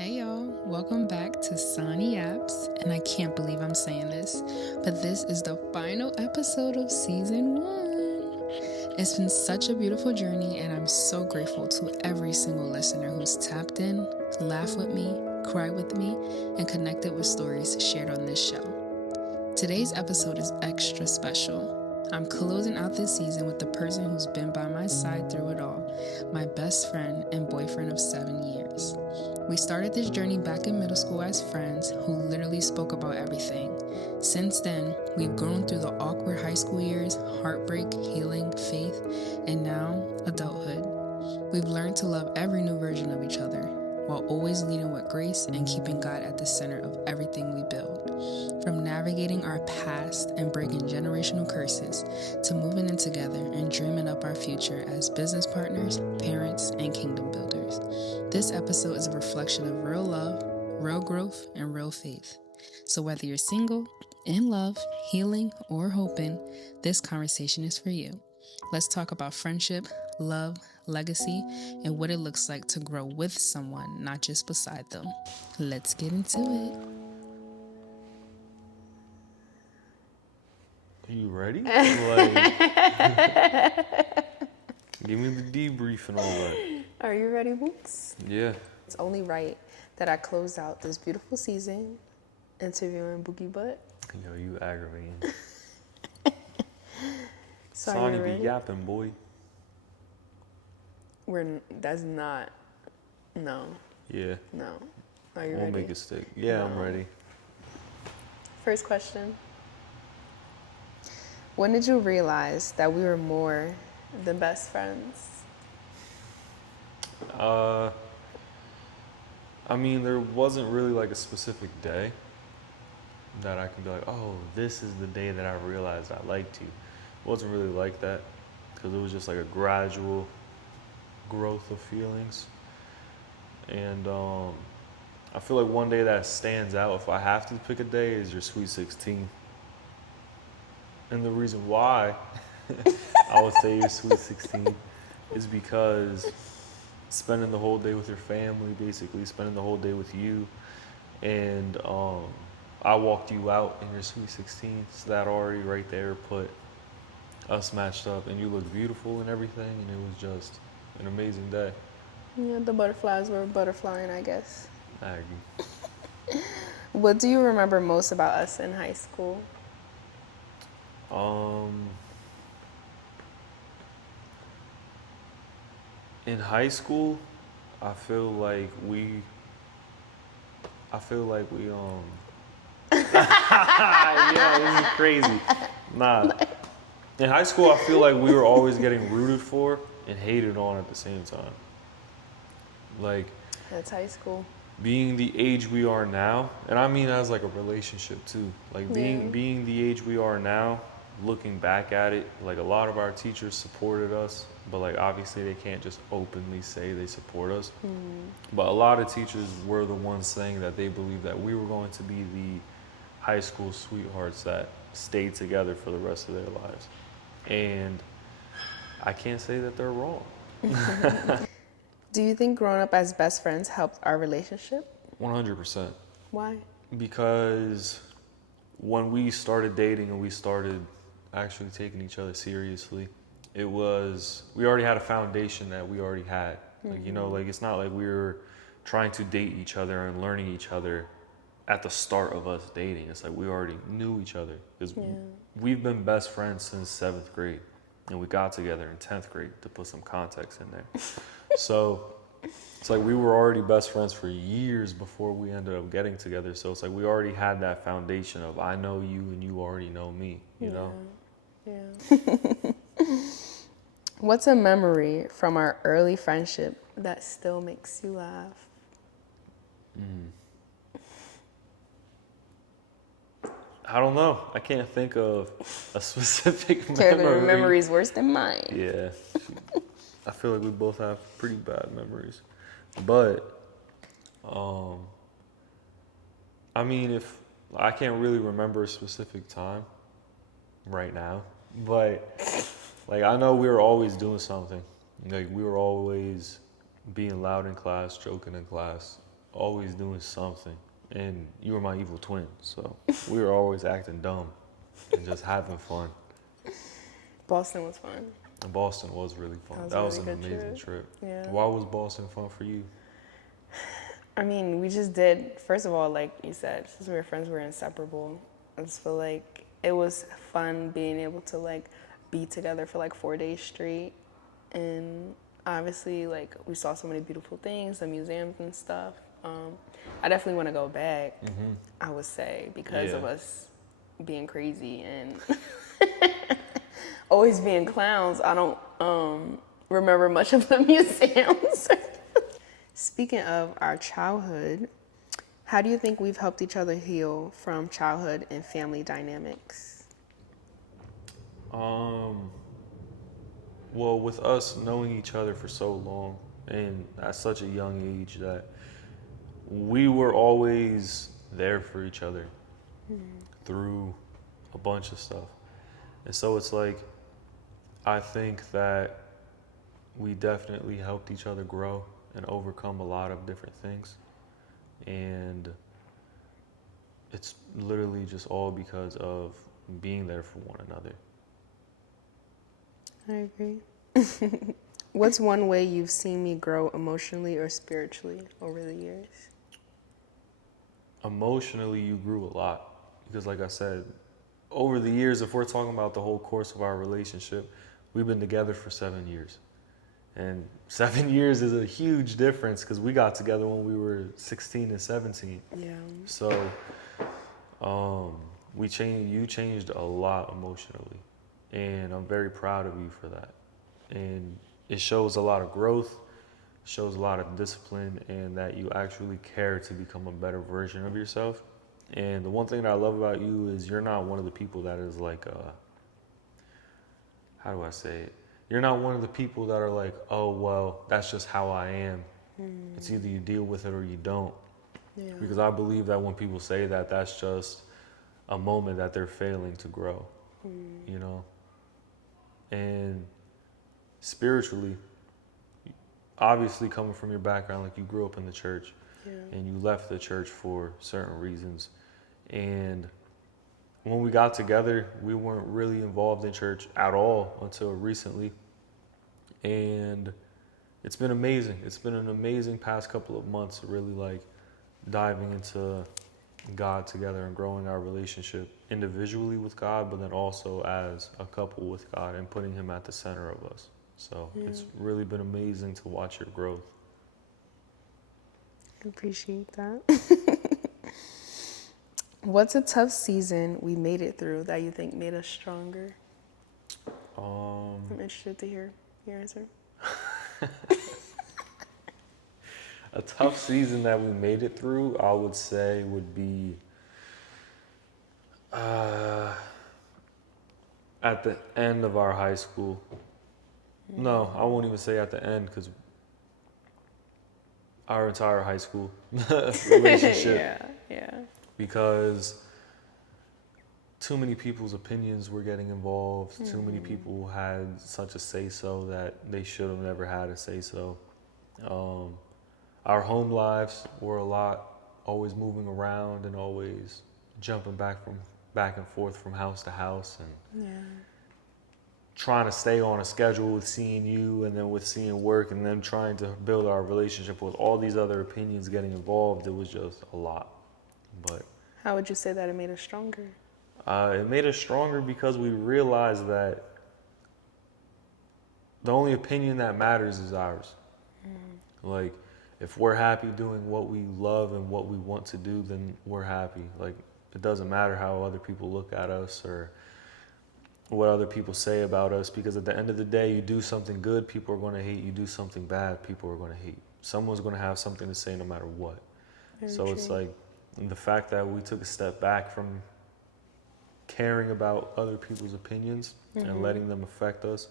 Hey y'all, welcome back to Sani Yaps, and I can't believe I'm saying this, but this is the final episode of season 1. It's been such a beautiful journey, and I'm so grateful to every single listener who's tapped in, laughed with me, cried with me, and connected with stories shared on this show. Today's episode is extra special. I'm closing out this season with the person who's been by my side through it all, my best friend and boyfriend of 7 years. We started this journey back in middle school as friends who literally spoke about everything. Since then, we've grown through the awkward high school years, heartbreak, healing, faith, and now adulthood. We've learned to love every new version of each other, while always leading with grace and keeping God at the center of everything we build. From navigating our past and breaking generational curses, to moving in together and dreaming up our future as business partners, parents, and kingdom builders. This episode is a reflection of real love, real growth, and real faith. So whether you're single, in love, healing, or hoping, this conversation is for you. Let's talk about friendship, love, legacy, and what it looks like to grow with someone, not just beside them. Let's get into it. Are you ready? Give me the debrief and all that. Are you ready, Books? Yeah. It's only right that I close out this beautiful season interviewing Boogie Butt. Yo, you aggravating. So Sani are you be ready? yapping, boy. That's not. No. Yeah. No. Are you We'll ready? make it stick. Yeah, I'm No. ready. First question. When did you realize that we were more than best friends? I mean, there wasn't really like a specific day that I can be like, oh, this is the day that I realized I liked you. It wasn't really like that because it was just like a gradual growth of feelings. And I feel like one day that stands out, if I have to pick a day, is your Sweet 16. And the reason why I would say your Sweet 16 is because spending the whole day with your family, basically spending the whole day with you, and I walked you out in your Sweet 16, so that already right there put us matched up, and you looked beautiful and everything, and it was just an amazing day. Yeah, the butterflies were butterflying, I guess. I agree. What do you remember most about us in high school? In high school, I feel like we yeah, this is crazy. Nah. In high school, I feel like we were always getting rooted for and hated on at the same time. Like, That's high school. being the age we are now, and I mean as like a relationship too. Like being the age we are now, looking back at it, like a lot of our teachers supported us, but like obviously they can't just openly say they support us. But a lot of teachers were the ones saying that they believed that we were going to be the high school sweethearts that stayed together for the rest of their lives. And I can't say that they're wrong. Do you think growing up as best friends helped our relationship? 100%. Why? Because when we started dating and we started actually taking each other seriously, we already had a foundation that we already had. Like, you know, like it's not like we were trying to date each other and learning each other at the start of us dating. It's like we already knew each other because we've been best friends since 7th grade, and we got together in 10th grade, to put some context in there. So it's like we were already best friends for years before we ended up getting together. So it's like we already had that foundation of I know you and you already know me, you know? Yeah. What's a memory from our early friendship that still makes you laugh? I don't know. I can't think of a specific Your memory. memory's worse than mine. Yeah. I feel like we both have pretty bad memories. But, I mean, if I can't really remember a specific time right now, but like I know we were always doing something. Like we were always being loud in class, joking in class, always doing something. And you were my evil twin, so we were always acting dumb and just having fun. Boston was fun. And Boston was really fun. That was That a was really an good amazing trip. trip. Yeah. Why was Boston fun for you? I mean, we just did, first of all, like you said, since we were friends, we were inseparable. I just feel like it was fun being able to like be together for like 4 days straight. And obviously, like, we saw so many beautiful things, the museums and stuff. I definitely want to go back, I would say, because of us being crazy and always being clowns. I don't remember much of the museums. Speaking of our childhood, how do you think we've helped each other heal from childhood and family dynamics? Well, with us knowing each other for so long and at such a young age that we were always there for each other through a bunch of stuff. And so it's like, I think that we definitely helped each other grow and overcome a lot of different things. And it's literally just all because of being there for one another. I agree. What's one way you've seen me grow emotionally or spiritually over the years? Emotionally, you grew a lot because, like I said, over the years, if we're talking about the whole course of our relationship, we've been together for 7 years. And 7 years is a huge difference because we got together when we were 16 and 17. Yeah. So you changed a lot emotionally. And I'm very proud of you for that. And it shows a lot of growth, shows a lot of discipline, and that you actually care to become a better version of yourself. And the one thing that I love about you is you're not one of the people that is like, how do I say it? You're not one of the people that are like, oh, well, that's just how I am. It's either you deal with it or you don't. Yeah. Because I believe that when people say that, that's just a moment that they're failing to grow, you know? And spiritually, obviously coming from your background, like you grew up in the church and you left the church for certain reasons. And when we got together, we weren't really involved in church at all until recently. And it's been amazing. It's been an amazing past couple of months, really like diving into God together and growing our relationship individually with God, but then also as a couple with God and putting Him at the center of us. So it's really been amazing to watch your growth. I appreciate that. What's a tough season we made it through that you think made us stronger? I'm interested to hear your answer. A tough season that we made it through, I would say, would be at the end of our high school. No, I won't even say at the end because our entire high school relationship. Yeah. Because too many people's opinions were getting involved. Too many people had such a say-so that they should have never had a say-so. Our home lives were a lot, always moving around and always jumping back and forth from house to house and trying to stay on a schedule with seeing you and then with seeing work and then trying to build our relationship with all these other opinions getting involved. It was just a lot. But how would you say that it made us stronger? It made us stronger because we realized that the only opinion that matters is ours. Like, if we're happy doing what we love and what we want to do, then we're happy. Like, it doesn't matter how other people look at us or what other people say about us, because at the end of the day, you do something good, people are going to hate. You do something bad, people are going to hate. Someone's going to have something to say no matter what. Very so true. It's like the fact that we took a step back from caring about other people's opinions and letting them affect us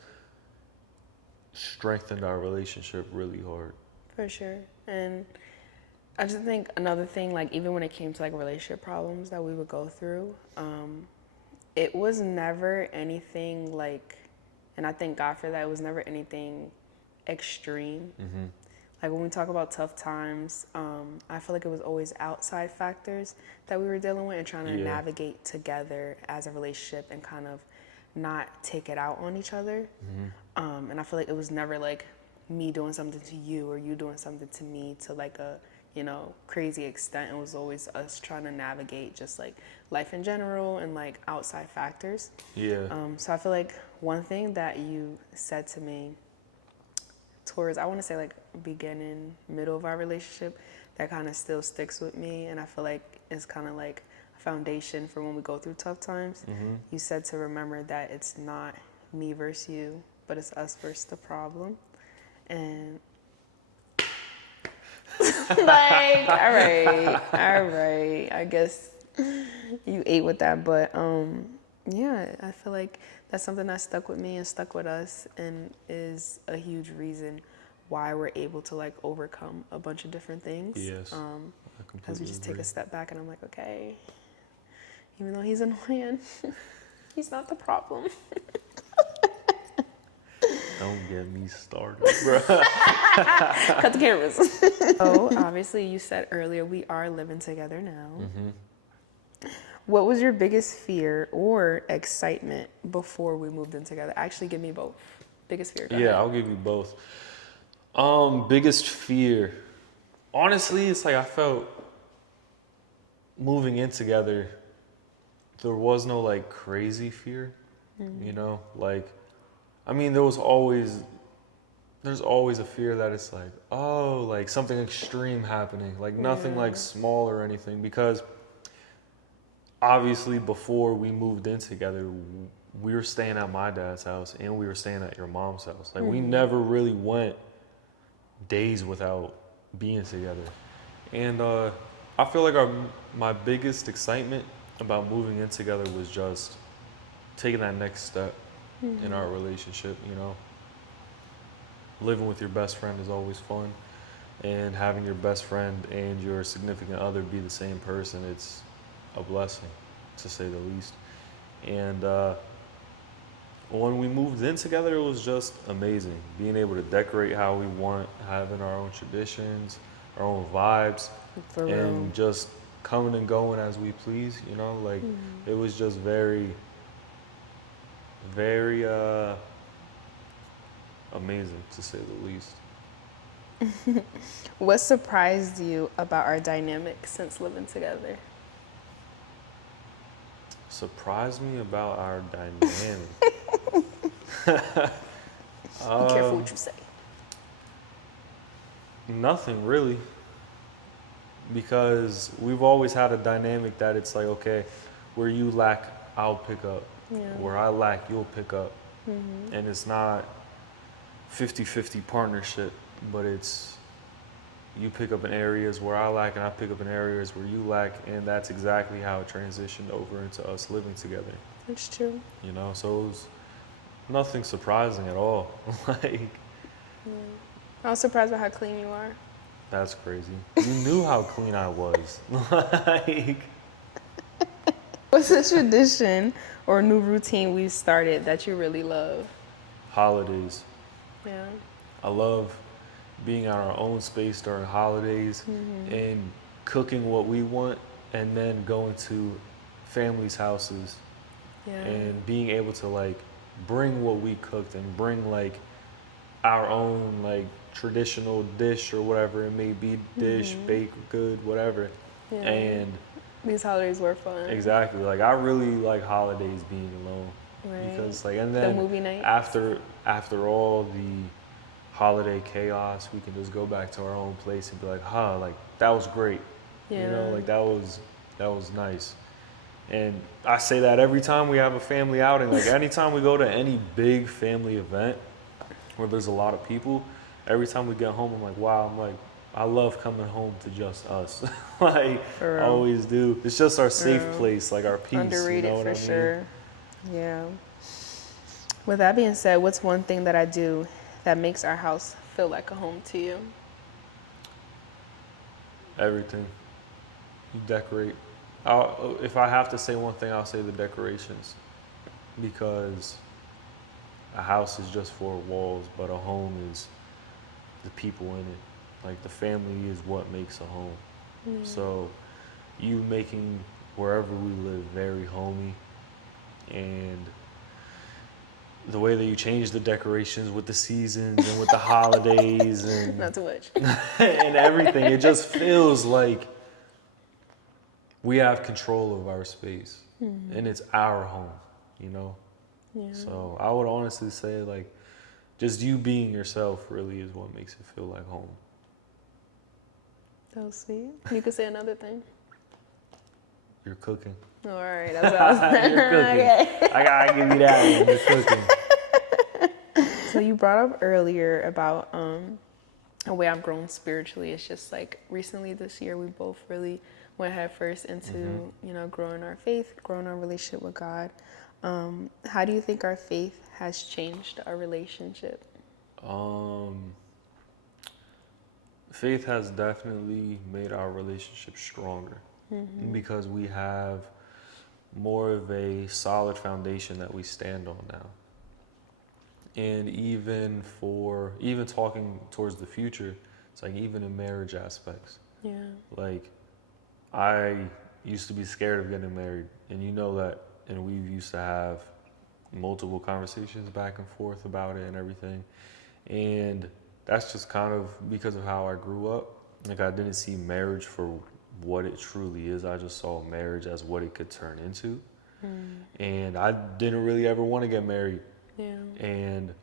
strengthened our relationship really hard. For sure. And I just think another thing, like even when it came to like relationship problems that we would go through, it was never anything like, and I thank God for that, it was never anything extreme. Like when we talk about tough times, I feel like it was always outside factors that we were dealing with and trying to navigate together as a relationship and kind of not take it out on each other. And I feel like it was never like me doing something to you or you doing something to me to like a, you know, crazy extent. It was always us trying to navigate just like life in general and like outside factors. Yeah. So I feel like one thing that you said to me towards, I want to say like beginning, middle of our relationship, that kind of still sticks with me. And I feel like it's kind of like a foundation for when we go through tough times. You said to remember that it's not me versus you, but it's us versus the problem. And like, all right. I guess you ate with that, but yeah, I feel like that's something that stuck with me and stuck with us, and is a huge reason why we're able to like overcome a bunch of different things. Yes. Because we just take a step back, and I'm like, okay, even though he's annoying, he's not the problem. Don't get me started, bro. Cut the cameras. So obviously, you said earlier we are living together now. What was your biggest fear or excitement before we moved in together? Actually, give me both. Biggest fear. Go ahead. I'll give you both. Biggest fear. Honestly, it's like I felt moving in together, there was no like crazy fear, you know? Like, I mean, there's always a fear that it's like, oh, like something extreme happening, like nothing like small or anything, because obviously before we moved in together, we were staying at my dad's house and we were staying at your mom's house. Like we never really went days without being together. And I feel like my biggest excitement about moving in together was just taking that next step in our relationship, you know. Living with your best friend is always fun, and having your best friend and your significant other be the same person, it's a blessing, to say the least. And when we moved in together, it was just amazing. Being able to decorate how we want, having our own traditions, our own vibes, For and real. just coming and going as we please, you know? Like, it was just very, very amazing, to say the least. What surprised you about our dynamic since living together? Surprised me about our dynamic. Be careful what you say. Nothing really, because we've always had a dynamic that it's like, okay, where you lack, I'll pick up. Where I lack, you'll pick up. And it's not 50-50 partnership, but it's you pick up in areas where I lack and I pick up in areas where you lack, and that's exactly how it transitioned over into us living together. That's true. You know, so it was nothing surprising at all. Like, I was surprised by how clean you are. that's crazy. You knew how clean I was. Like, What's a tradition or new routine we've started that you really love? holidays. Yeah. I love being in our own space during holidays and cooking what we want, and then going to families' houses Yeah. and being able to like bring what we cooked and bring like our own like traditional dish or whatever it may be, dish, baked good, whatever. Yeah. And These holidays were fun. exactly, like I really like holidays being alone. Right. Because like, and The then movie nights. after all the holiday chaos, we can just go back to our own place and be like, like that was great. Yeah. You know, like that was nice. And I say that every time we have a family outing, like anytime we go to any big family event where there's a lot of people, every time we get home, I'm like, wow, I love coming home to just us. Like, For real. I always do. It's just our safe real. place, like our peace. Underrated you know what for I mean? sure. Yeah. With that being said, what's one thing that I do that makes our house feel like a home to you? Everything. You decorate. If I have to say one thing, I'll say the decorations. Because a house is just four walls, but a home is the people in it. Like, the family is what makes a home. Mm. So you making wherever we live very homey, and the way that you change the decorations with the seasons and with the holidays and Not too much. and everything, it just feels like we have control of our space, and it's our home, you know? Yeah. So I would honestly say, like, just you being yourself really is what makes it feel like home. That was sweet. You could say another thing. You're cooking. All right, that's what I was You're cooking. Okay. I gotta give you that one. You're cooking. So you brought up earlier about the way I've grown spiritually. It's just like recently this year we both really went head first into growing our faith, growing our relationship with God. How do you think our faith has changed our relationship? Faith has definitely made our relationship stronger because we have more of a solid foundation that we stand on now. And even talking towards the future, it's like even in marriage aspects. Yeah. Like, I used to be scared of getting married, and you know that, and we used to have multiple conversations back and forth about it and everything. And that's just kind of because of how I grew up. Like, I didn't see marriage for what it truly is. I just saw marriage as what it could turn into. And I didn't really ever want to get married. Yeah. And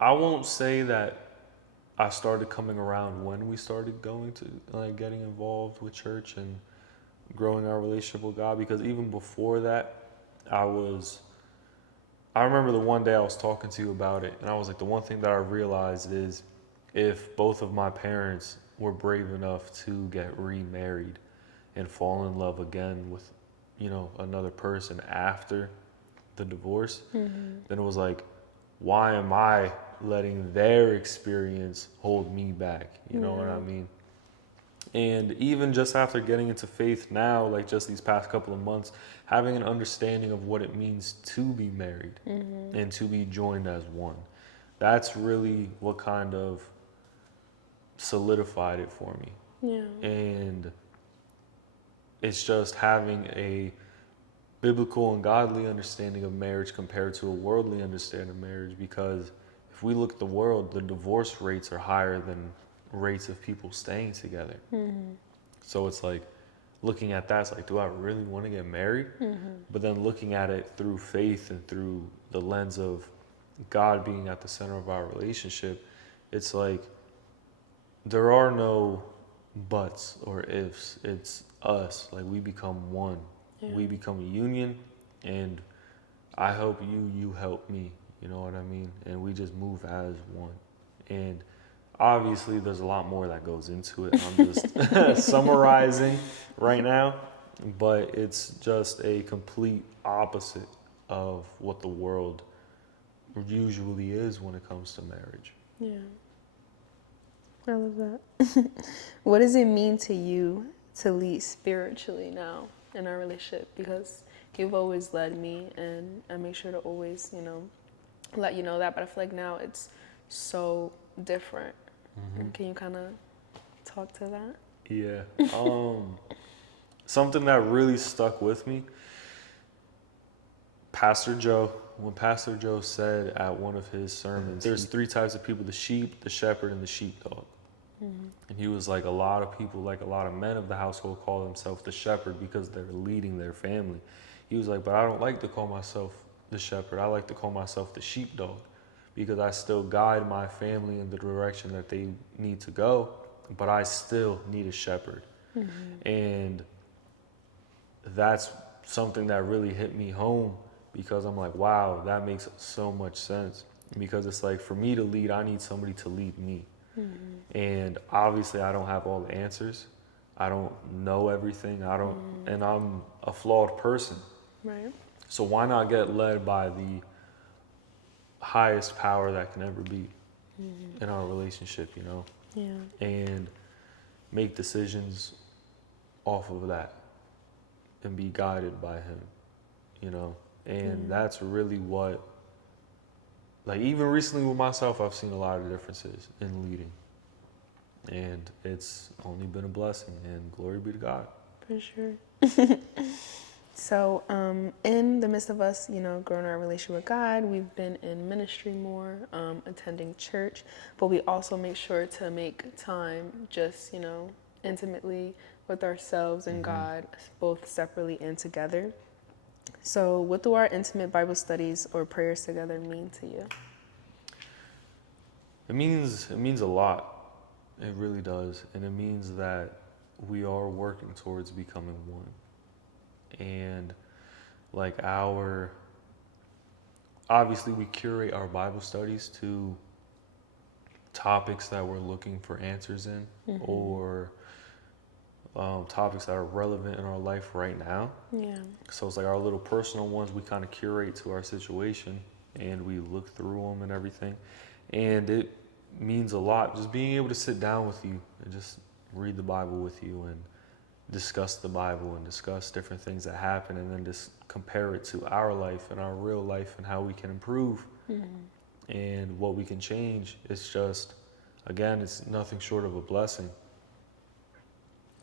I won't say that I started coming around when we started going to, like, getting involved with church and growing our relationship with God, because even before that, I remember the one day I was talking to you about it, and I was like, the one thing that I realized is if both of my parents were brave enough to get remarried and fall in love again with, another person after the divorce, then it was like, why am I letting their experience hold me back? You know what I mean? And even just after getting into faith now, like just these past couple of months, having an understanding of what it means to be married and to be joined as one, that's really what kind of solidified it for me. Yeah. And it's just having a biblical and godly understanding of marriage compared to a worldly understanding of marriage, because if we look at the world, the divorce rates are higher than rates of people staying together. So it's like, looking at that, it's like, do I really want to get married? But then looking at it through faith and through the lens of God being at the center of our relationship, it's like, there are no buts or ifs. It's us. Like, we become one. Yeah. We become a union, and I help you, you help me. You know what I mean? And we just move as one. And obviously, there's a lot more that goes into it. I'm just summarizing right now, but it's just a complete opposite of what the world usually is when it comes to marriage. Yeah. I love that. What does it mean to you to lead spiritually now in our relationship? Because you've always led me, and I make sure to always, let you know that. But I feel like now it's so different. Can you kind of talk to that? Yeah. Something that really stuck with me, when Pastor Joe said at one of his sermons, there's 3 types of people: the sheep, the shepherd, and the sheepdog. And he was like, a lot of people, like a lot of men of the household, call themselves the shepherd because they're leading their family. He was like, but I don't like to call myself the shepherd. I like to call myself the sheepdog, because I still guide my family in the direction that they need to go, but I still need a shepherd. And that's something that really hit me home, because I'm like, wow, that makes so much sense. Because it's like, for me to lead, I need somebody to lead me. And obviously I don't have all the answers. I don't know everything. And I'm a flawed person. Right. So why not get led by the highest power that can ever be in our relationship, Yeah. and make decisions off of that and be guided by him, and that's really what, like, even recently with myself, I've seen a lot of differences in leading, And it's only been a blessing, and glory be to God. For sure. So, in the midst of us, growing our relationship with God, we've been in ministry more, attending church, but we also make sure to make time just, intimately with ourselves and God, both separately and together. So, what do our intimate Bible studies or prayers together mean to you? It means a lot. It really does. And it means that we are working towards becoming one. And like obviously we curate our Bible studies to topics that we're looking for answers in, or topics that are relevant in our life right now. Yeah. So it's like our little personal ones we kind of curate to our situation, and we look through them and everything. And it means a lot just being able to sit down with you and just read the Bible with you and discuss the Bible and discuss different things that happen, and then just compare it to our life and our real life and how we can improve and what we can change. It's just, again, it's nothing short of a blessing.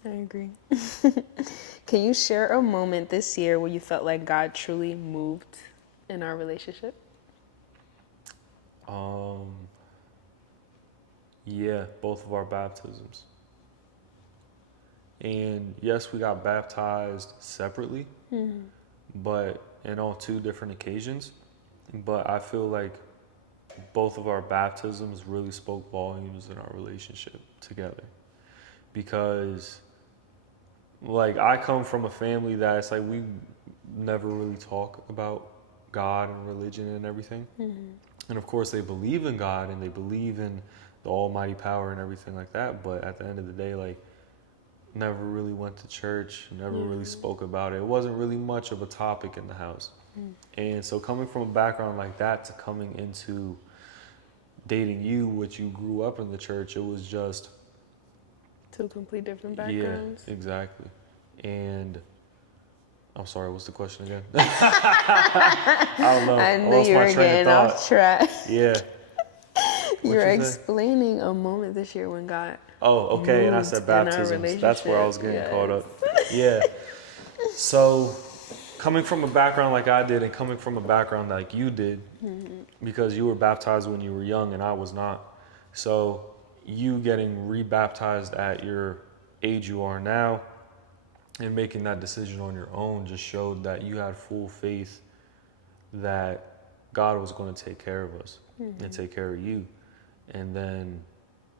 I agree. Can you share a moment this year where you felt like God truly moved in our relationship? Yeah, both of our baptisms. And yes, we got baptized separately, but and on two different occasions. But I feel like both of our baptisms really spoke volumes in our relationship together. Because like I come from a family that's like we never really talk about God and religion and everything. And of course they believe in God and they believe in the almighty power and everything like that. But at the end of the day, like never really went to church, never really spoke about it. It wasn't really much of a topic in the house. And so coming from a background like that to coming into dating you, which you grew up in the church, it was just Two complete different backgrounds. Yeah, exactly. And I'm sorry, what's the question again? I don't know. I knew you were getting off track. Yeah. You were explaining a moment this year when God okay, and I said baptisms. That's where I was getting caught up. Yeah. So coming from a background like I did and coming from a background like you did, because you were baptized when you were young and I was not. So you getting rebaptized at your age you are now and making that decision on your own just showed that you had full faith that God was going to take care of us and take care of you. And then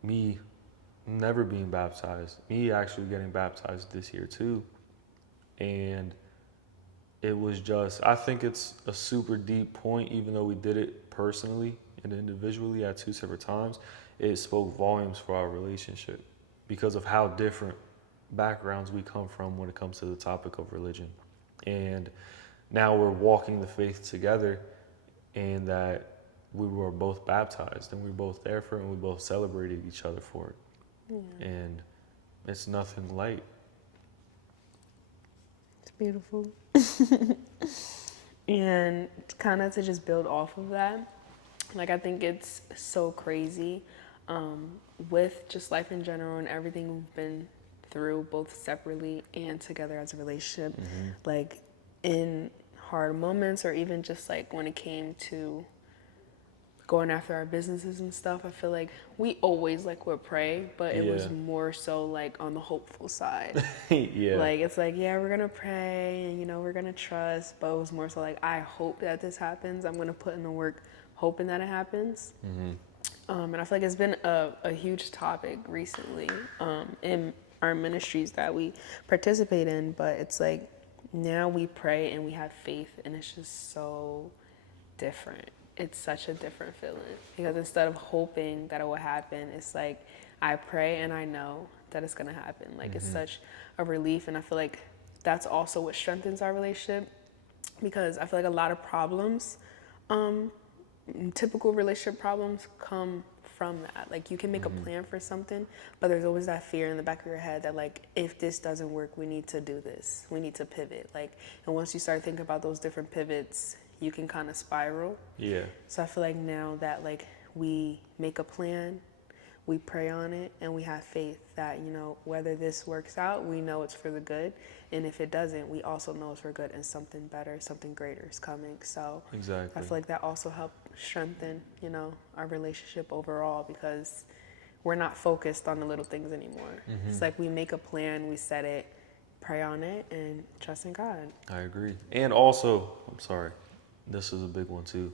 me never being baptized, me actually getting baptized this year too. And it was just, I think it's a super deep point, even though we did it personally and individually at two separate times, it spoke volumes for our relationship because of how different backgrounds we come from when it comes to the topic of religion. And now we're walking the faith together, and that we were both baptized and we were both there for it and we both celebrated each other for it. Yeah. And it's nothing light. It's beautiful. And kind of to just build off of that, like I think it's so crazy with just life in general and everything we've been through, both separately and together as a relationship, like in hard moments or even just like when it came to going after our businesses and stuff, I feel like we always like would pray, but it was more so like on the hopeful side. Like it's like, yeah, we're gonna pray and we're gonna trust, but it was more so like, I hope that this happens. I'm gonna put in the work hoping that it happens. And I feel like it's been a huge topic recently in our ministries that we participate in, but it's like now we pray and we have faith, and it's just so different. It's such a different feeling because instead of hoping that it will happen, it's like I pray and I know that it's gonna happen. Like it's such a relief, and I feel like that's also what strengthens our relationship, because I feel like a lot of problems, typical relationship problems, come from that. Like you can make a plan for something, but there's always that fear in the back of your head that like, if this doesn't work, we need to do this. We need to pivot. Like, and once you start thinking about those different pivots, you can kind of spiral. Yeah. So I feel like now that like we make a plan, we pray on it, and we have faith that, you know, whether this works out, we know it's for the good. And if it doesn't, we also know it's for good and something better, something greater is coming. So Exactly. I feel like that also helped strengthen, you know, our relationship overall, because we're not focused on the little things anymore. It's like we make a plan, we set it, pray on it, and trust in God. I agree. And also, I'm sorry, this is a big one too.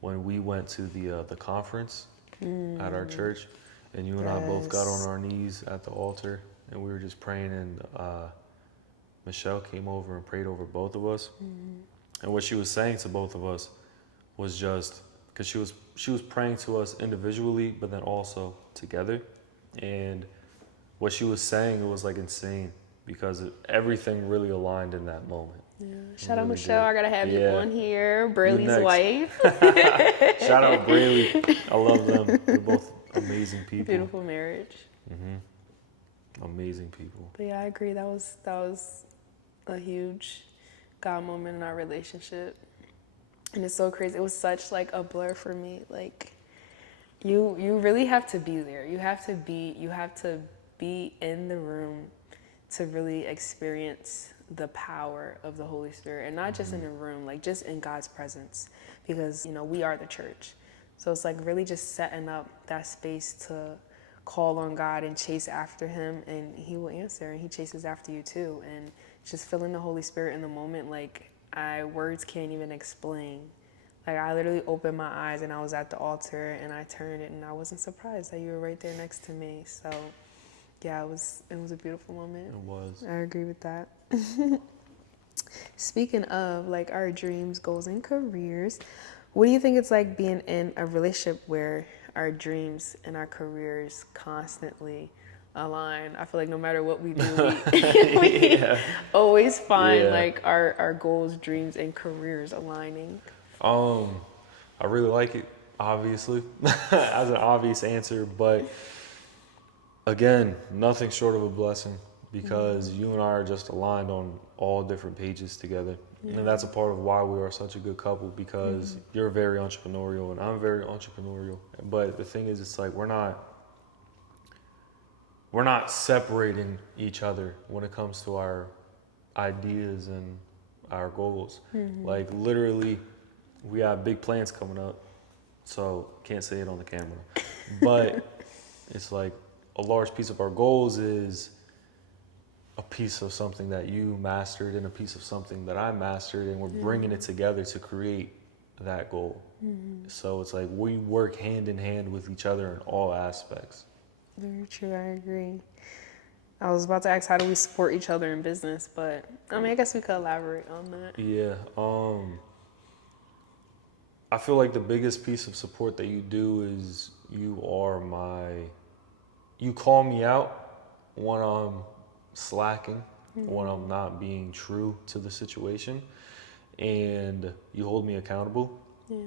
When we went to the conference at our church, and you and I both got on Yes. our knees at the altar, and we were just praying, and Michelle came over and prayed over both of us. And what she was saying to both of us was just, because she was praying to us individually, but then also together. And what she was saying, it was like insane, because everything really aligned in that moment. Yeah. Shout out really Michelle. did. I gotta have you Yeah. on here. You Burley's next. wife. Shout out Braley. I love them. They're both amazing people. Beautiful marriage. Amazing people. But yeah, I agree. That was a huge God moment in our relationship. And it's so crazy. It was such like a blur for me. Like you really have to be there. You have to be in the room to really experience the power of the Holy Spirit, and not just in a room, like just in God's presence, because, you know, we are the church. So it's like really just setting up that space to call on God and chase after him, and he will answer, and he chases after you too. And just feeling the Holy Spirit in the moment, like words can't even explain. Like I literally opened my eyes and I was at the altar, and I turned it and I wasn't surprised that you were right there next to me. So yeah, it was a beautiful moment. It was. I agree with that. Speaking of like our dreams, goals, and careers, what do you think it's like being in a relationship where our dreams and our careers constantly align? I feel like no matter what we do, we always find like our goals, dreams, and careers aligning. I really like it, obviously, as an obvious answer, but again, nothing short of a blessing, because you and I are just aligned on all different pages together. And that's a part of why we are such a good couple, because you're very entrepreneurial and I'm very entrepreneurial. But the thing is, it's like we're not separating each other when it comes to our ideas and our goals. Like literally, we have big plans coming up, so can't say it on the camera. But it's like a large piece of our goals is a piece of something that you mastered and a piece of something that I mastered, and we're bringing it together to create that goal. So it's like we work hand in hand with each other in all aspects. Very true, I agree. I was about to ask, how do we support each other in business? But I mean, I guess we could elaborate on that. Yeah. I feel like the biggest piece of support that you do is you call me out when I'm slacking, when I'm not being true to the situation, and you hold me accountable. Yeah.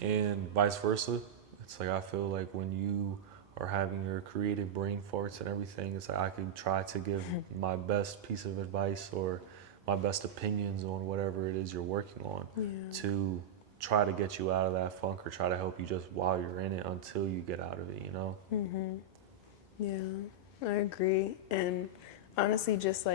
And vice versa. It's like I feel like when you are having your creative brain farts and everything, it's like I can try to give my best piece of advice or my best opinions on whatever it is you're working on to try to get you out of that funk, or try to help you just while you're in it until you get out of it, you know? Yeah, I agree. And honestly, just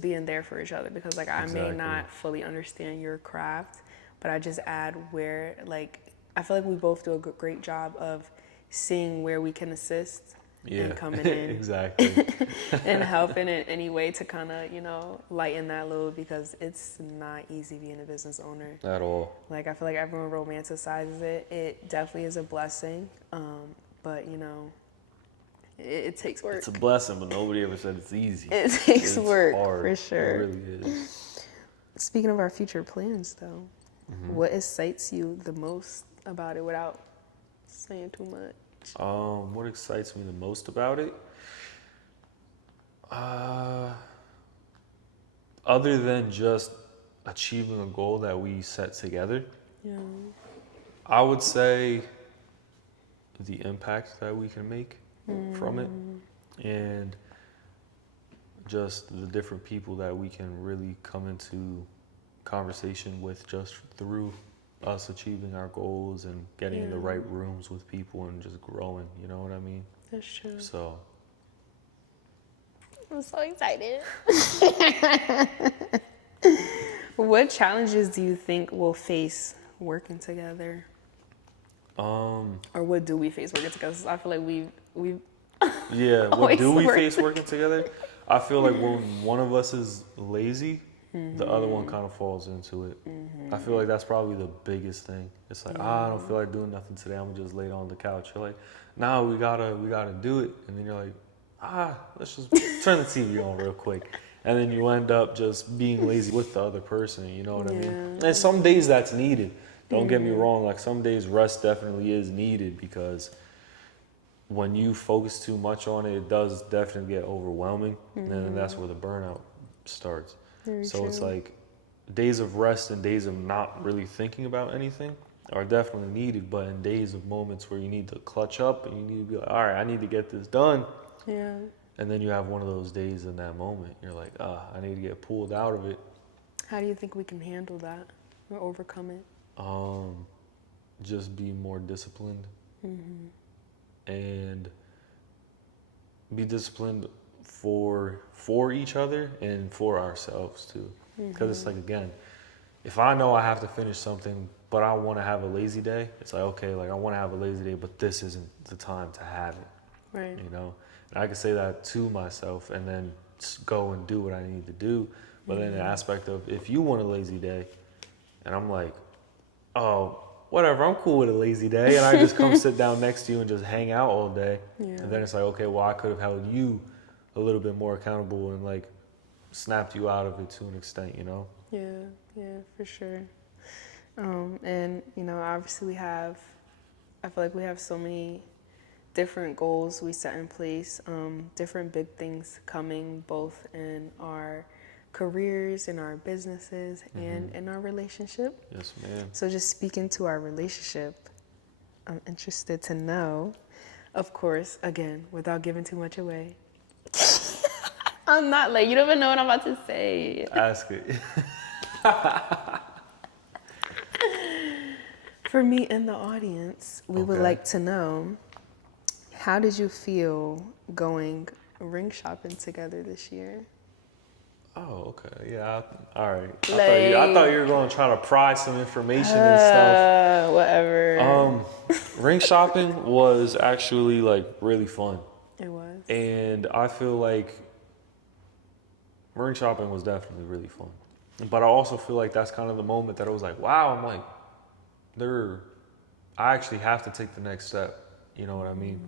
being there for each other, because like I may not fully understand your craft, but I just add where, like, I feel like we both do a great job of seeing where we can assist and coming in exactly. and helping in any way to kind of, you know, lighten that load, because it's not easy being a business owner At all. Like I feel like everyone romanticizes it. It definitely is a blessing, but you know, it takes work. It's a blessing, but nobody ever said it's easy. It takes work, hard. for sure. It really is. Speaking of our future plans, though, what excites you the most about it, without saying too much? What excites me the most about it? Other than just achieving a goal that we set together, I would say the impact that we can make from it, and just the different people that we can really come into conversation with just through us achieving our goals and getting in the right rooms with people and just growing. You know what I mean? That's true. So I'm so excited. What challenges do you think we'll face working together? Or what do we face working together? 'Cause I feel like we've yeah, what always do we worked. face working together? I feel like when one of us is lazy, the other one kind of falls into it. I feel like that's probably the biggest thing. It's like, I don't feel like doing nothing today. I'm gonna just lay on the couch. You're like, nah, we gotta do it. And then you're like, let's just turn the TV on real quick. And then you end up just being lazy with the other person. You know what I mean? And some days that's needed. Don't get me wrong. Like some days rest definitely is needed because when you focus too much on it, it does definitely get overwhelming. And then that's where the burnout starts. So it's like days of rest and days of not really thinking about anything are definitely needed. But in days of moments where you need to clutch up and you need to be like, all right, I need to get this done. Yeah. And then you have one of those days in that moment. You're like, I need to get pulled out of it. How do you think we can handle that or overcome it? Just be more disciplined. And be disciplined for each other and for ourselves too. Because it's like, again, if I know I have to finish something but I want to have a lazy day, it's like, okay, like I want to have a lazy day but this isn't the time to have it. Right. You know, and I can say that to myself and then just go and do what I need to do. But then the aspect of if you want a lazy day and I'm like, oh, whatever, I'm cool with a lazy day, and I just come sit down next to you and just hang out all day. And then it's like, okay, well, I could have held you a little bit more accountable and like snapped you out of it to an extent, you know? Yeah, for sure. And, you know, obviously I feel like we have so many different goals we set in place, different big things coming both in our careers, in our businesses, and in our relationship. Yes, ma'am. So just speaking to our relationship, I'm interested to know, of course, again, without giving too much away. I'm not like, you don't even know what I'm about to say. Ask it. For me in the audience, we would like to know, how did you feel going ring shopping together this year? Oh, okay. Yeah. All right. I thought you were going to try to pry some information and stuff. Whatever. Ring shopping was actually like really fun. It was. And I feel like ring shopping was definitely really fun. But I also feel like that's kind of the moment that I was like, wow, I'm like, I actually have to take the next step. You know what I mean?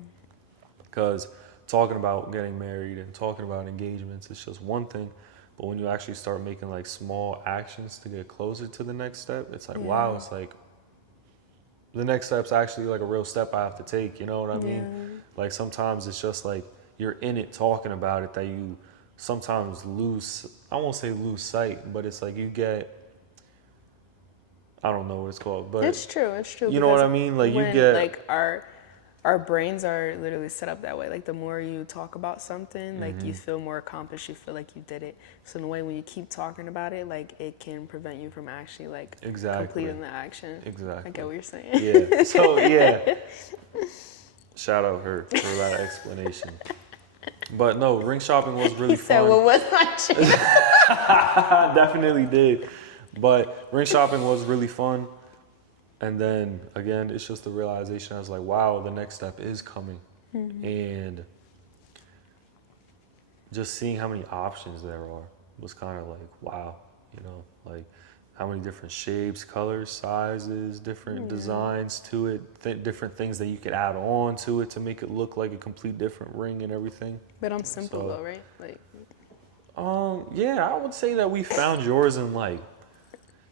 Because talking about getting married and talking about engagements is just one thing. But when you actually start making like small actions to get closer to the next step, it's like, wow, it's like the next step's actually like a real step I have to take. You know what I mean? Like sometimes it's just like you're in it talking about it that you sometimes lose, I won't say lose sight, but it's like you get, I don't know what it's called, but It's true. You know what I mean? Like you get like our brains are literally set up that way. Like the more you talk about something, like you feel more accomplished. You feel like you did it. So in a way, when you keep talking about it, like it can prevent you from actually like completing the action. Exactly. I get what you're saying. Yeah. So yeah. Shout out her for that explanation. But no, ring shopping was really fun. So what was my I definitely did. But ring shopping was really fun. And then again, it's just the realization I was like, wow, the next step is coming. And just seeing how many options there are was kind of like, wow, you know, like how many different shapes, colors, sizes, different designs to it, different things that you could add on to it to make it look like a complete different ring and everything. But I'm simple though, right? Like, yeah, I would say that we found yours in like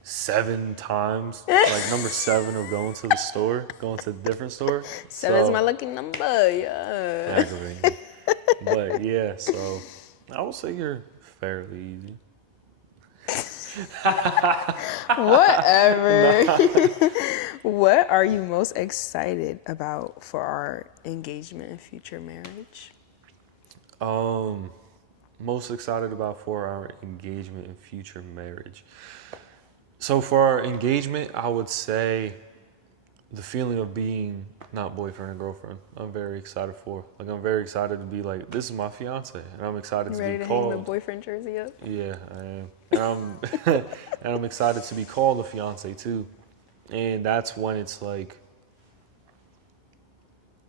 7 times, like number 7 of going to the store, going to a different store. 7's my lucky number, yeah. Aggravating. But yeah, so I would say you're fairly easy. Whatever. What are you most excited about for our engagement and future marriage? Most excited about for our engagement and future marriage. So for our engagement, I would say the feeling of being not boyfriend and girlfriend, I'm very excited for. Like, I'm very excited to be like, this is my fiance, and I'm excited to Ready be to hang the called. boyfriend jersey up? Yeah, I am. And I'm, and I'm excited to be called a fiance too. And that's when it's like,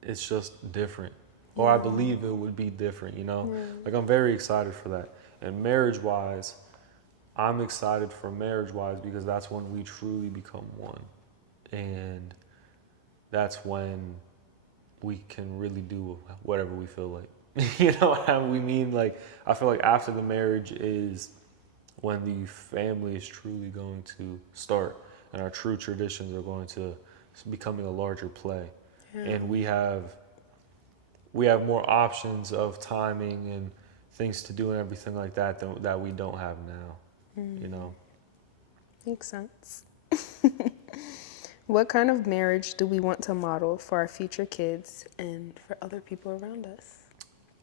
it's just different. Or I believe it would be different, you know? Like, I'm very excited for that. And marriage-wise, I'm excited for marriage-wise because that's when we truly become one. And that's when we can really do whatever we feel like. You know what I mean? Like, I feel like after the marriage is when the family is truly going to start and our true traditions are going to becoming a larger play. And we have more options of timing and things to do and everything like that that we don't have now. You know. Makes sense. What kind of marriage do we want to model for our future kids and for other people around us?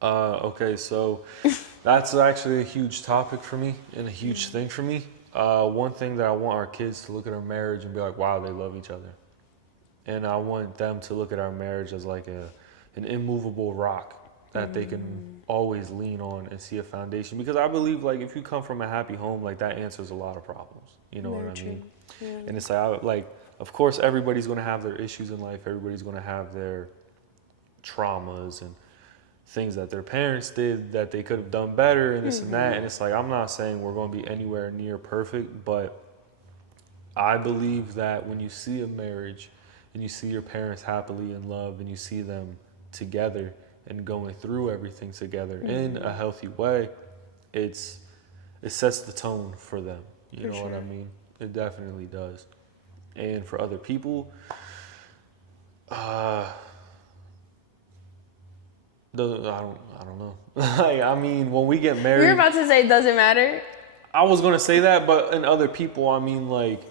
Okay, so that's actually a huge topic for me and a huge thing for me. One thing that I want our kids to look at our marriage and be like, wow, they love each other. And I want them to look at our marriage as like an immovable rock that they can always lean on and see a foundation. Because I believe, like, if you come from a happy home, like, that answers a lot of problems. You know what I mean? Yeah. And it's like, of course, everybody's going to have their issues in life. Everybody's going to have their traumas and things that their parents did that they could have done better and this and that. And it's like, I'm not saying we're going to be anywhere near perfect, but I believe that when you see a marriage and you see your parents happily in love and you see them together and going through everything together in a healthy way, it sets the tone for them. You know what I mean? It definitely does. And for other people, I don't know. Like, I mean, when we get married, You're about to say it doesn't matter. I was gonna say that, but in other people, I mean, like,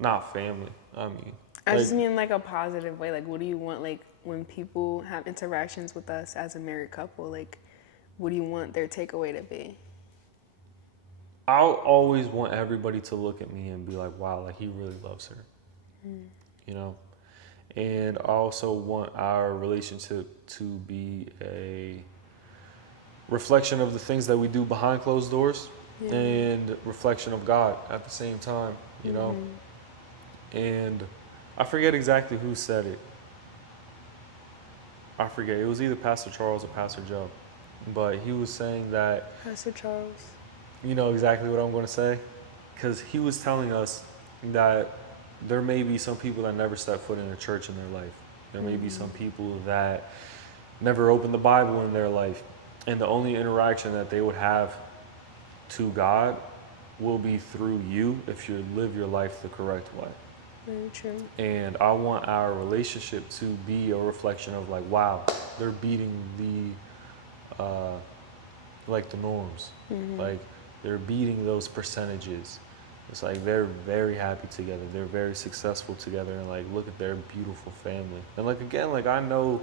not family. I mean, I like, just mean like a positive way. Like, what do you want? Like, when people have interactions with us as a married couple, like, what do you want their takeaway to be? I'll always want everybody to look at me and be like, wow, like, he really loves her. You know? And I also want our relationship to be a reflection of the things that we do behind closed doors and reflection of God at the same time, you know? And I forget exactly who said it. I forget. It was either Pastor Charles or Pastor Joe. But he was saying that, Pastor Charles. you know exactly what I'm going to say? Because he was telling us that there may be some people that never step foot in a church in their life. There may be some people that never opened the Bible in their life. And the only interaction that they would have to God will be through you if you live your life the correct way. Very true. And I want our relationship to be a reflection of, like, wow, they're beating like the norms. Like, they're beating those percentages. It's like they're very happy together. They're very successful together, and like, look at their beautiful family. And like, again, like, I know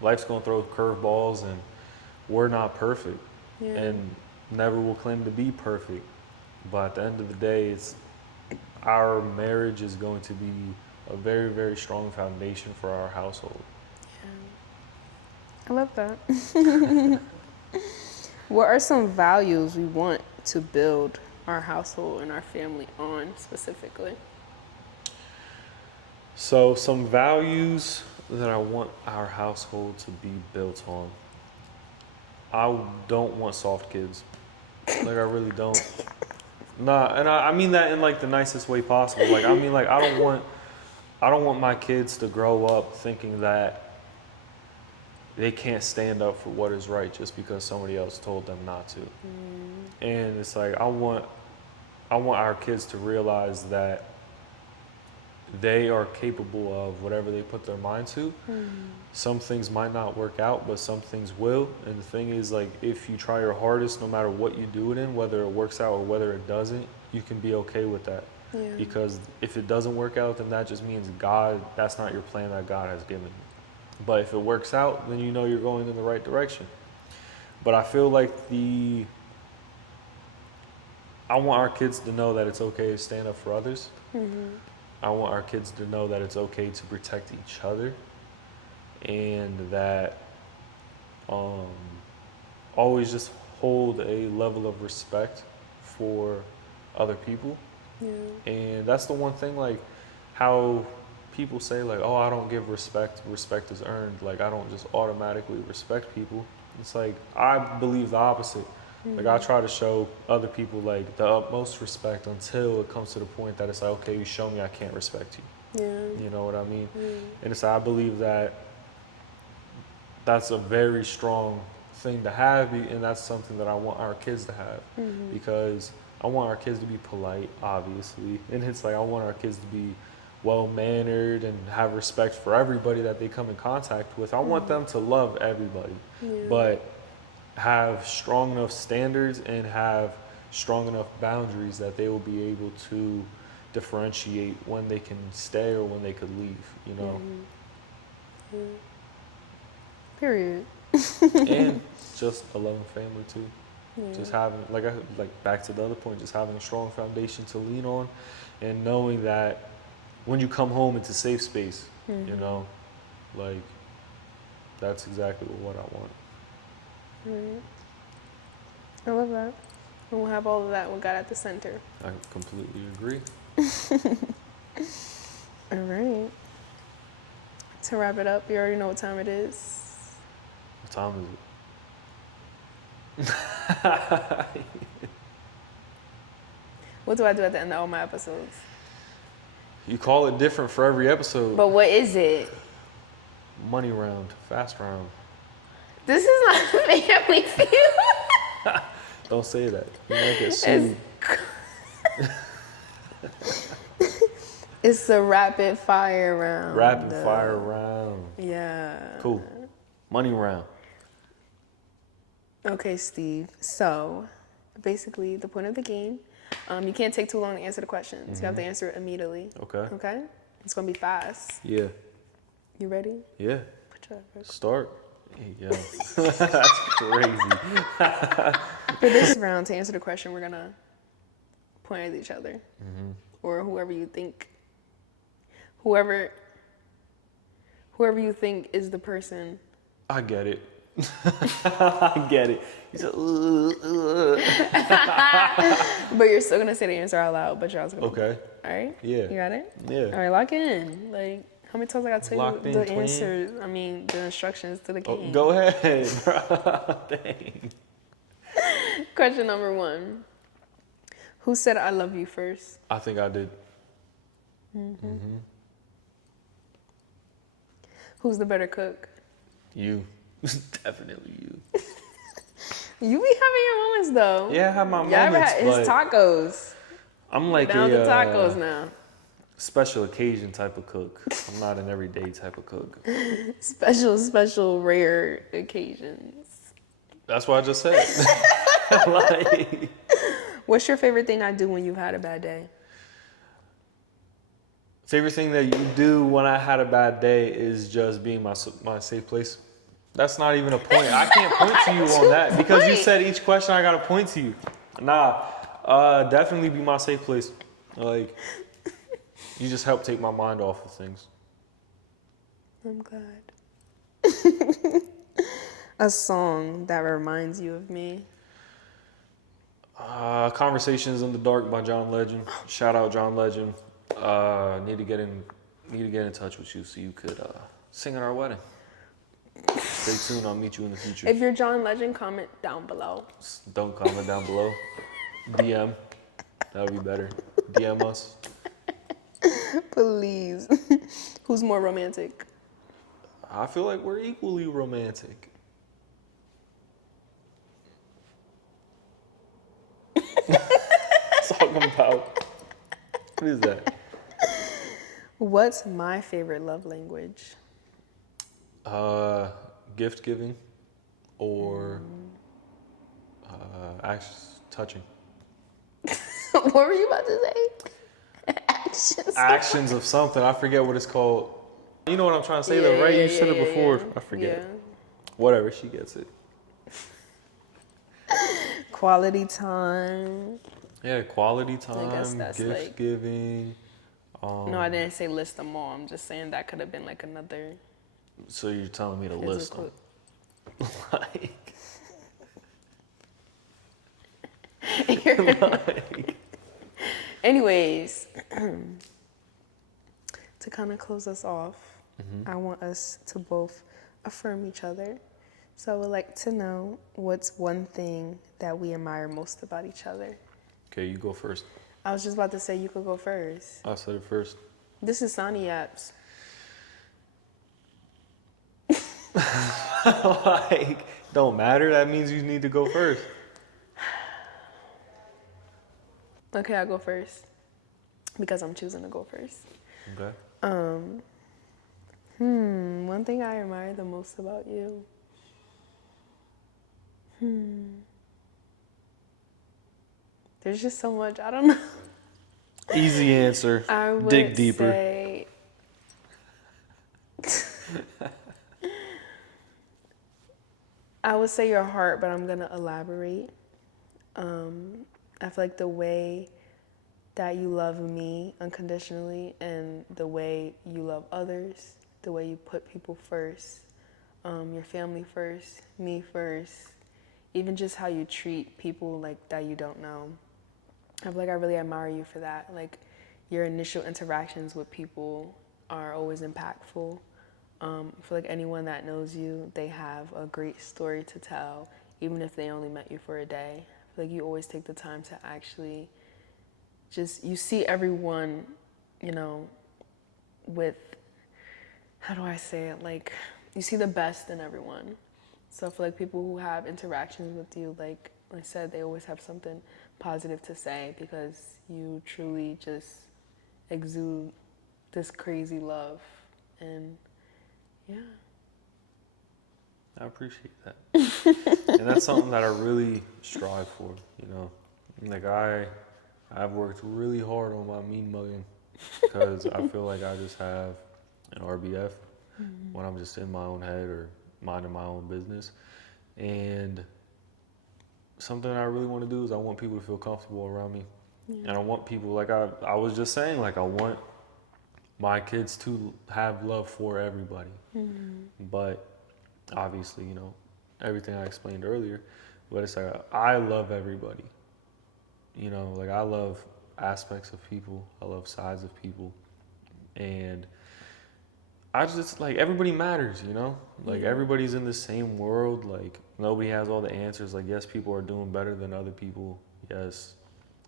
life's gonna throw curveballs, and we're not perfect, and never will claim to be perfect. But at the end of the day, it's our marriage is going to be a very, very strong foundation for our household. I love that. What are some values we want to build our household and our family on specifically? So some values that I want our household to be built on. I don't want soft kids. Like, I really don't. Nah, and I mean that in like the nicest way possible. Like, I mean, like, I don't want my kids to grow up thinking that they can't stand up for what is right just because somebody else told them not to. And it's like, I want our kids to realize that they are capable of whatever they put their mind to. Some things might not work out, but some things will. And the thing is, like, if you try your hardest, no matter what you do it in, whether it works out or whether it doesn't, you can be okay with that. Because if it doesn't work out, then that just means that's not your plan that God has given you. But if it works out, then you know you're going in the right direction. But I feel like I want our kids to know that it's okay to stand up for others. I want our kids to know that it's okay to protect each other, and that always just hold a level of respect for other people. And that's the one thing, like how people say like, oh, I don't give respect, respect is earned. Like I don't just automatically respect people. It's like, I believe the opposite. Like I try to show other people like the utmost respect until it comes to the point that it's like, okay, you show me I can't respect you. You know what I mean? And it's I believe that that's a very strong thing to have, and that's something that I want our kids to have, because I want our kids to be polite, obviously, and it's like I want our kids to be well-mannered and have respect for everybody that they come in contact with. I want them to love everybody, but have strong enough standards and have strong enough boundaries that they will be able to differentiate when they can stay or when they could leave, you know. Period. And just a loving family too. Just having, like back to the other point, just having a strong foundation to lean on, and knowing that when you come home, it's a safe space. You know, like that's exactly what I want. I love that. And we'll have all of that with God at the center. I completely agree. All right. To wrap it up, you already know what time it is. What time is it? What do I do at the end of all my episodes? You call it different for every episode. But what is it? Money round, fast round. This is not family feud. Don't say that. You might get sued. It's a rapid fire round. Rapid fire round. Yeah. Cool. Money round. Okay, Steve. So, basically, the point of the game, you can't take too long to answer the questions. You have to answer it immediately. Okay. Okay? It's going to be fast. Yeah. You ready? Yeah. Put your Start. Yeah. That's crazy. For this round, to answer the question, we're going to point at each other. Or whoever you think. Whoever you think is the person. I get it. I get it. You said, But you're still going to say the answer out loud, but you're also going to. okay. All right? Yeah. You got it? Yeah. All right, lock in. Like, how many times I got to tell Locked you in, the twin. answers? I mean, the instructions to the game. Oh, go ahead, bro. Dang. Question number 1. Who said I love you first? I think I did. Who's the better cook? You. Definitely you. You be having your moments, though. Yeah, I have my Y'all ever moments, had his but tacos. I'm like Down to a tacos now. special occasion type of cook. I'm not an everyday type of cook. Special, rare occasions. That's what I just said. Like, What's your favorite thing I do when you've had a bad day? favorite thing that you do when I had a bad day is just being my safe place. That's not even a point. I can't point to you on that because you said each question I got to point to you. Nah, definitely be my safe place. Like, you just help take my mind off of things. I'm glad. A song that reminds you of me. Conversations in the Dark by John Legend. Shout out John Legend. Need to get in touch with you so you could sing at our wedding. Stay tuned. I'll meet you in the future. If you're John Legend, comment down below. Don't comment down below. DM. That would be better. DM us. Please. Who's more romantic? I feel like we're equally romantic. Talking about. What is that? What's my favorite love language? Gift giving or touching. What were you about to say? Actions. Actions of something. I forget what it's called. You know what I'm trying to say though, right? You said it before. I forget. Yeah. Whatever, she gets it. Quality time. Yeah, quality I guess time, that's gift like. giving. No, I didn't say list them all. I'm just saying that could have been like another So you're telling me to list them? physical. Like, Anyways, to kind of close us off, mm-hmm. I want us to both affirm each other. So I would like to know what's one thing that we admire most about each other. Okay, you go first. I was just about to say you could go first. I said it first. This is Sani Yaps. Like, don't matter. That means you need to go first. Okay, I'll go first because I'm choosing to go first. Okay. One thing I admire the most about you. There's just so much. I don't know. Easy answer. I would Dig deeper. say I would say your heart, but I'm gonna elaborate. I feel like the way that you love me unconditionally and the way you love others, the way you put people first, your family first, me first, even just how you treat people like that you don't know. I feel like I really admire you for that. Like your initial interactions with people are always impactful. I feel like anyone that knows you, they have a great story to tell, even if they only met you for a day. I feel like you always take the time to actually you see everyone, with, how do I say it? Like, you see the best in everyone. So I feel like people who have interactions with you, like I said, they always have something positive to say because you truly just exude this crazy love. And yeah. I appreciate that. And that's something that I really strive for, Like I've worked really hard on my mean mugging because I feel like I just have an RBF when I'm just in my own head or minding my own business. And something I really want to do is I want people to feel comfortable around me. Yeah. And I want people, like I was just saying, like I want my kids to have love for everybody. But obviously, everything I explained earlier, but it's like I love everybody. Like I love aspects of people. I love sides of people. And I just, like, everybody matters, Like everybody's in the same world. Like nobody has all the answers. Like, yes, people are doing better than other people. Yes,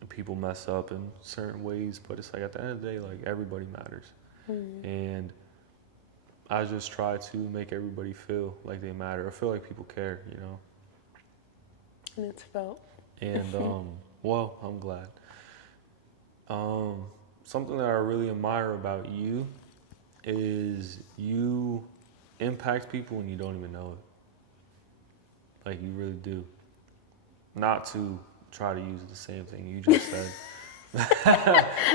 people mess up in certain ways, but it's like at the end of the day, like everybody matters. And I just try to make everybody feel like they matter or feel like people care, And it's felt. And well, I'm glad. Something that I really admire about you is you impact people and you don't even know it. Like you really do. Not to try to use the same thing you just said.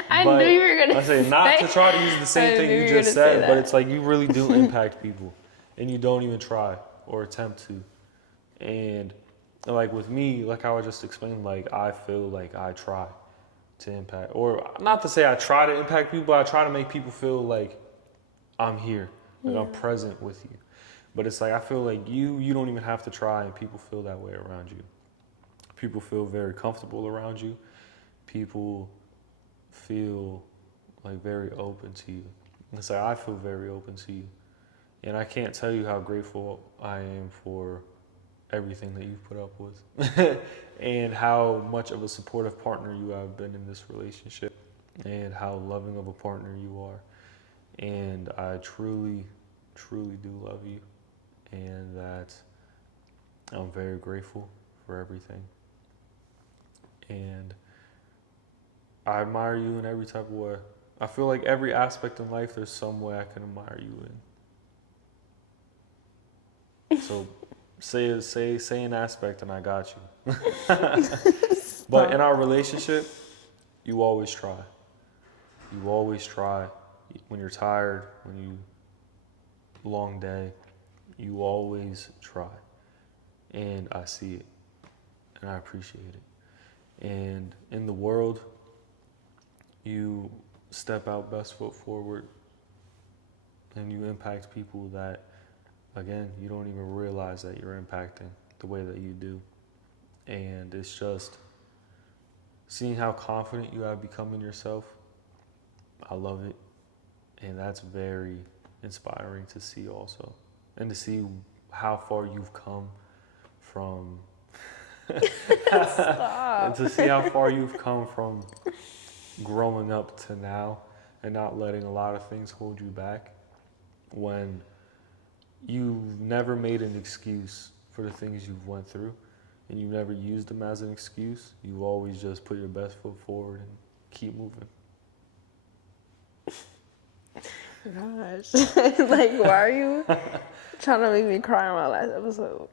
I knew you were gonna. I say not to try to use the same thing you just said, but it's like you really do impact people, and you don't even try or attempt to. And like with me, like how I just explained, like I feel like I try to impact, or not to say I try to impact people, but I try to make people feel like I'm here, like I'm present with you. But it's like I feel like you don't even have to try, and people feel that way around you. People feel very comfortable around you. People feel like very open to you. It's like I feel very open to you. And I can't tell you how grateful I am for everything that you've put up with and how much of a supportive partner you have been in this relationship and how loving of a partner you are. And I truly, truly do love you, and that I'm very grateful for everything. And I admire you in every type of way. I feel like every aspect in life, there's some way I can admire you in. So say an aspect and I got you. But in our relationship, you always try. You always try. When you're tired, when you long day, you always try. And I see it. And I appreciate it. And in the world, you step out best foot forward and you impact people that, again, you don't even realize that you're impacting the way that you do. And it's just seeing how confident you have become in yourself. I love it. And that's very inspiring to see also. And to see how far you've come from and to see how far you've come from growing up to now and not letting a lot of things hold you back when you've never made an excuse for the things you've went through and you never used them as an excuse. You've always just put your best foot forward and keep moving. Gosh. Like, why are you trying to make me cry on my last episode?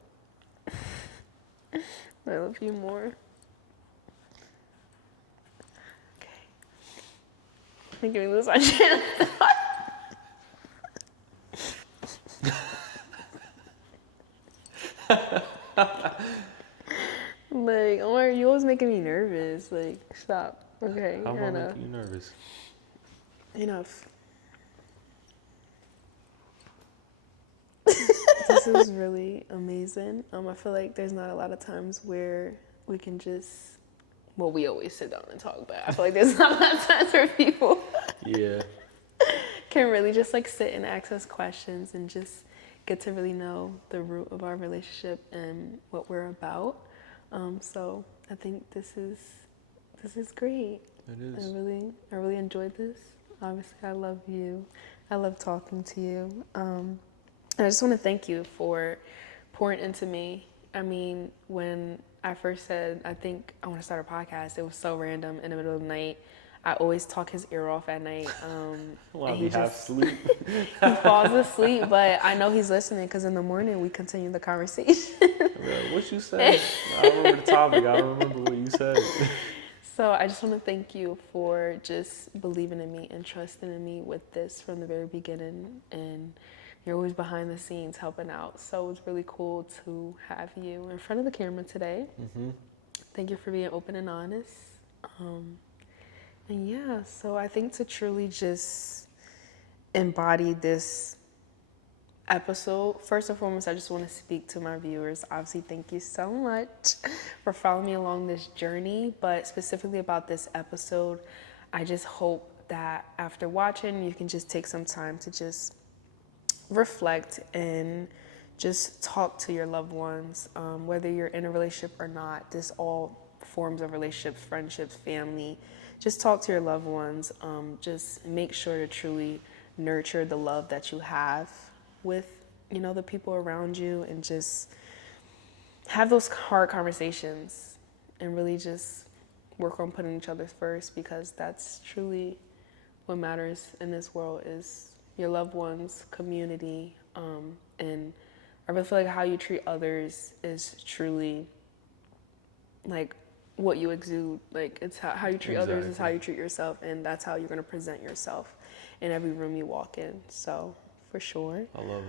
I love you more. Okay. Making me lose my chance. Like, Omar, you always making me nervous. Like, stop. Okay, How am I making you nervous? Enough. This is really amazing. I feel like there's not a lot of times where we can just, well, we always sit down and talk, but I feel like there's not a lot of times where people can really just like sit and ask us questions and just get to really know the root of our relationship and what we're about. So I think this is great. It is. I really enjoyed this. Obviously, I love you. I love talking to you. And I just want to thank you for pouring into me. I mean, when I first said, I think I want to start a podcast, it was so random in the middle of the night. I always talk his ear off at night. While he half sleep. He falls asleep, but I know he's listening because in the morning we continue the conversation. What you said? I don't remember the topic. I don't remember what you said. So I just want to thank you for just believing in me and trusting in me with this from the very beginning. And you're always behind the scenes helping out. So it was really cool to have you in front of the camera today. Mm-hmm. Thank you for being open and honest. And yeah, so I think to truly just embody this episode, first and foremost, I just want to speak to my viewers. Obviously, thank you so much for following me along this journey, but specifically about this episode, I just hope that after watching, you can just take some time to just reflect and just talk to your loved ones, whether you're in a relationship or not. This all forms of relationships, friendships, family. Just talk to your loved ones. Just make sure to truly nurture the love that you have with, you know, the people around you, and just have those hard conversations and really just work on putting each other first, because that's truly what matters in this world is your loved ones, community, and I really feel like how you treat others is truly like what you exude. Like, it's how you treat others is how you treat yourself, and that's how you're going to present yourself in every room you walk in. So for sure. I love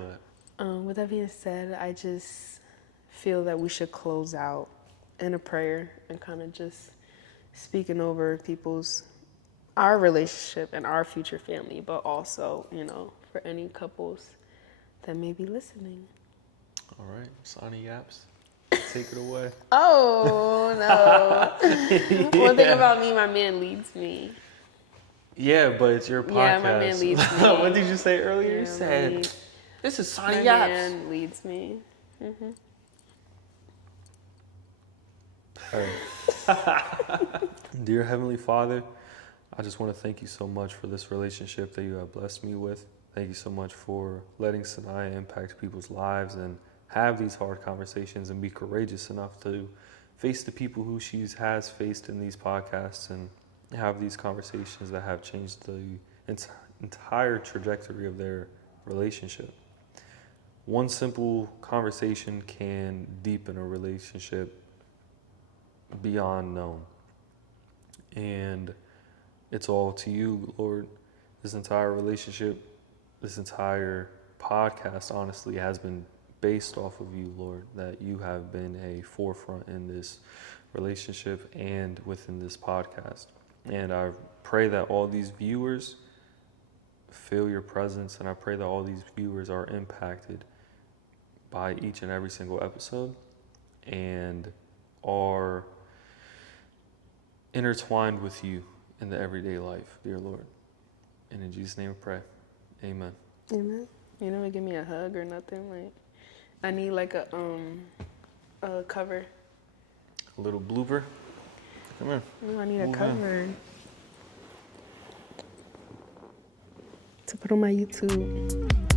that. With that being said, I just feel that we should close out in a prayer and kind of just speaking over our relationship and our future family, but also, you know, for any couples that may be listening. All right, Sani Yaps, take it away. Oh, no. One thing about me, my man leads me. Yeah, but it's your podcast. Yeah, my man leads me. What did you say earlier? Yeah, You said, this is Sani my Yaps. man leads me. Mm-hmm. All right. Dear Heavenly Father, I just want to thank you so much for this relationship that you have blessed me with. Thank you so much for letting Sanaya impact people's lives and have these hard conversations and be courageous enough to face the people who she has faced in these podcasts and have these conversations that have changed the entire trajectory of their relationship. One simple conversation can deepen a relationship beyond known. And it's all to you, Lord. This entire relationship, this entire podcast, honestly, has been based off of you, Lord, that you have been a forefront in this relationship and within this podcast. And I pray that all these viewers feel your presence, and I pray that all these viewers are impacted by each and every single episode and are intertwined with you in the everyday life, dear Lord. And in Jesus' name I pray. Amen. Amen. You never give me a hug or nothing? Like, I need like a cover. A little blooper. Come here. I need a Move cover to put on my YouTube.